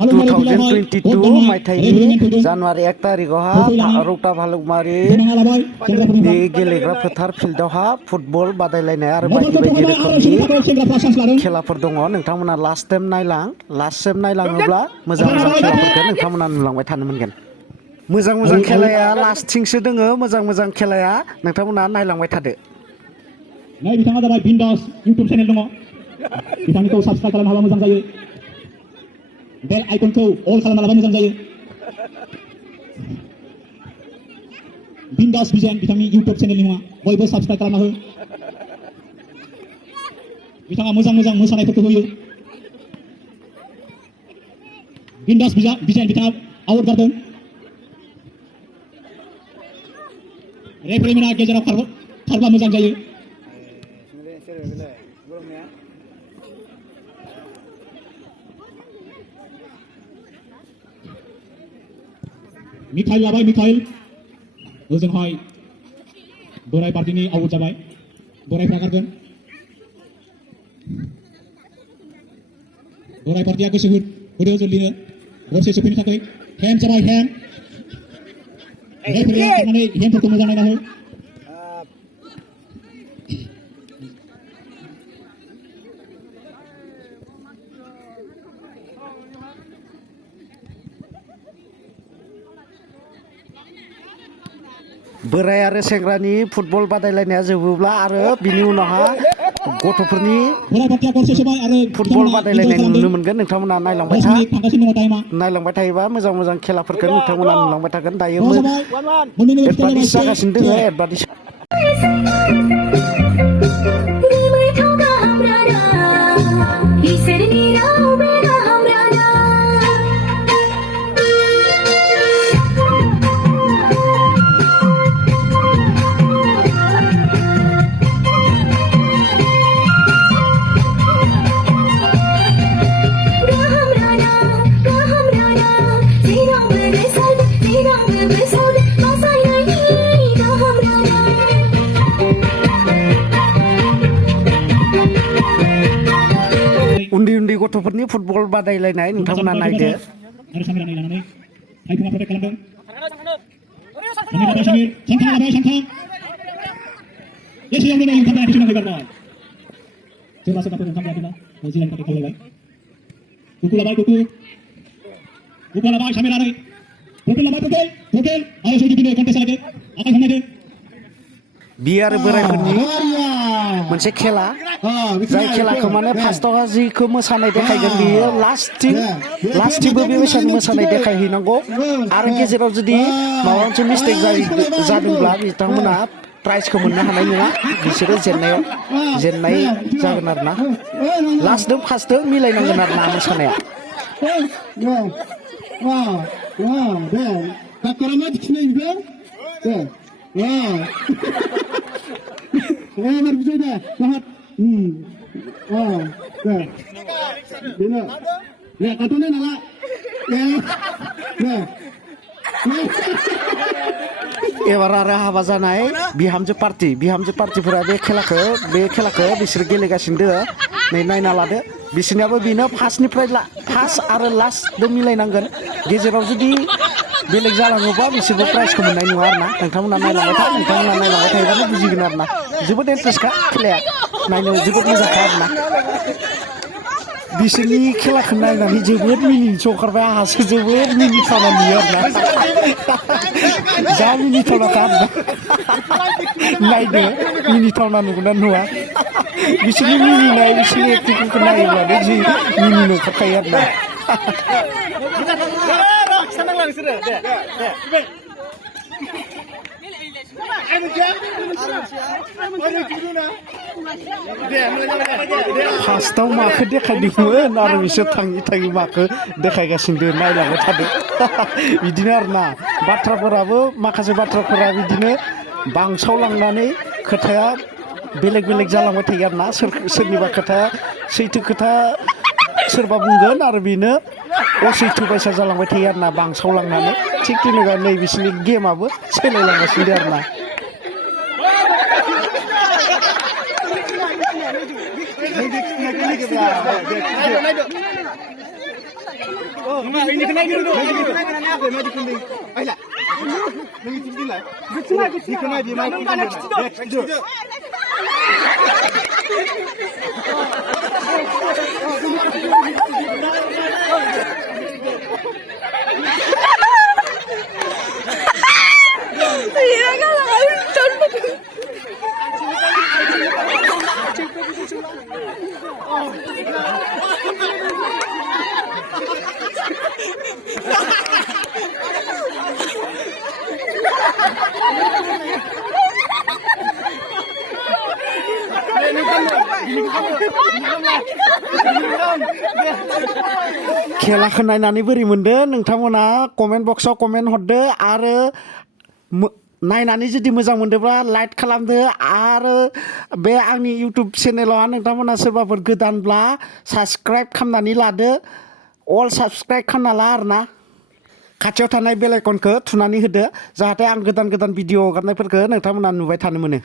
2022 मायथाइनि जानुवारि 1 तारिखआवहा रौता भालुकमारि नि गेलेग्रा फोथार फिल्डआवहा फुटबल बादायलायनाय आरो बायदि बायदि रोखोमनि खेलाफोर दङ। नोंथांमोना लास्ट टाइम नायलाङोब्ला मोजां मोजां खेलाफोरखौ नोंथांमोना नुलांबाय थानो मोनगोन। मोजां मोजां खेलाया लास्टथिंसो दोङो। मोजां मोजां खेलाया नोंथांमोना नायलांबाय थादो। नै बिथाङा जाबाय बिन्दास इउटिउब चेनेल दङ। बिथांनिखौ साबस्क्राइब खालामनो हाबा मोजां जायो। बेल आइकनखौ अल खालामना लाबा मोजां जायो। बिन्दास बिजन बिथांनि इउटिउब चेनेलनि मुङा बयबो साबस्क्राइब खालामना हो। बिथाङा मोजां मोजां मोसानायफोरखौ होयो। बिन्दास बिजन बिथाङा आउट गारदों। रेफारिमेना गेजेराव खारबा मोजां जायो। मिखाइल लाबाय। मिखाइल ओजोंहाय बोराय पार्टिनि आउट जाबाय। बोरायफ्रा गारगोन। बोराय पार्टिया गोसो होदो जल्दिनो गरसे सोफैनो थाखाय। हेम जाबाय। हेम रेफारिया खारनानै हेमफोरखौ मोजां नायना हो। बोराय आरो सेंग्रानि फुटबल बादायलायनाया जोबोब्ला आरो बिनि उनावहा गथ'फोरनि फुटबल बादायलायनाय नुनो मोनगोन। नोंथांमोना नायलांबाय थायोबा मोजां मोजां खेलाफोरखौ नोंथांमोना नुलांबाय थागोन। दायो एडभार्टाइज जागासिनो दोङो। एडभार्टाइज उन्दै उन्दै गथ'फोरनि फुटबल बादायलायनाय नोंथांमोना नायदो। बियो आरो बोरायफोरनि मोनसे खेला जाय खेलाखौ माने फार्स्टआवहा जिखौ मोसानाय देखायगोन बियो लास्टथिंबो बेबायसानो मोसानाय देखायहैनांगौ। आरो गेजेराव जुदि माबा मोनसे मिस्टेक जादोंब्ला बिथांमोना प्राइजखौ मोननो हानाय नङा। बिसोरो जेननाय जागोन आरो ना। लास्टजों फार्स्टजों मिलायनांगोन आरो ना मोसानाया। एबार आरो हाबा जानाय बिहामजो पार्टिफोरा बे खेलाखौ बिसोर गेलेगासिनो दङ। नै नायना लादो। बिसोरनियाबो बेनो फार्स्ट आरो लास्टजों मिलायनांगोन। गेजेराव जुदि बेलेग जालाङोबा बिसोरबो प्राइजखौ मोननाय नङा आरो ना। नोंथांमोना नायलांबाय थायोबानो बुजिगोन आरो ना। जोबोद इन्टारेस्टखा खेलाया, नायनो जोबोद मोजांखा आरो ना। बिसोरनि खेलाखौ नायनानै जोबोद मिनिनोसो ओंखारबाय। आंहासो जोबोद मिनिथावना नुयो आरो ना। जा मिनिथावनाखा आरो ना। नायदो मिनिथावना नुगोना नुवा। बिसोरनि मिनिनाय बिसोरनि एक्टिंफोरखौ नायोब्लानो जि मिनिनो ओंखारखायो आरो ना। फार्स्टआव माखौ देखायदोंमोन आरो बिसोर थाङै माखौ देखायगासिनो दं नायलांबाय थादो। बिदिनो आरो ना। माखासे बाथ्राफोरा बिदिनो बांसावलांनानै खोथाया बेलेग जालांबाय थायो आरो ना। सोरनिबा खोथाया सैथो खोथा सोरबा बुंगोन आरो बेनो असैथो बायसा जालांबाय थायो आरो ना बांसावलांनानै। थिग তেনেকুৱা नै बिसोरनि गेमाबो सोलायलांगासिनो दं आरो ना। खेलाखौ नायनानै बोरै मोनदो नोंथांमोना कमेन्ट बक्सआव कमेन्ट हरदो आरो नायनानै जुदि मोजां मोनदोंब्ला लाइक खालामदो आरो बे आंनि इउटुब चेनेलाव नोंथांमोना सोरबाफोर गोदानब्ला साबस्क्राइब खालामनानै लादो अल साबस्क्राइब खालामना ला आरोना खाथियाव थानाय बेल आइकनखौ थुनानै होदो जाहाथे आं गोदान गोदान भिडिअ हगारनायफोरखौ नोंथांमोना नुबाय थानो मोनो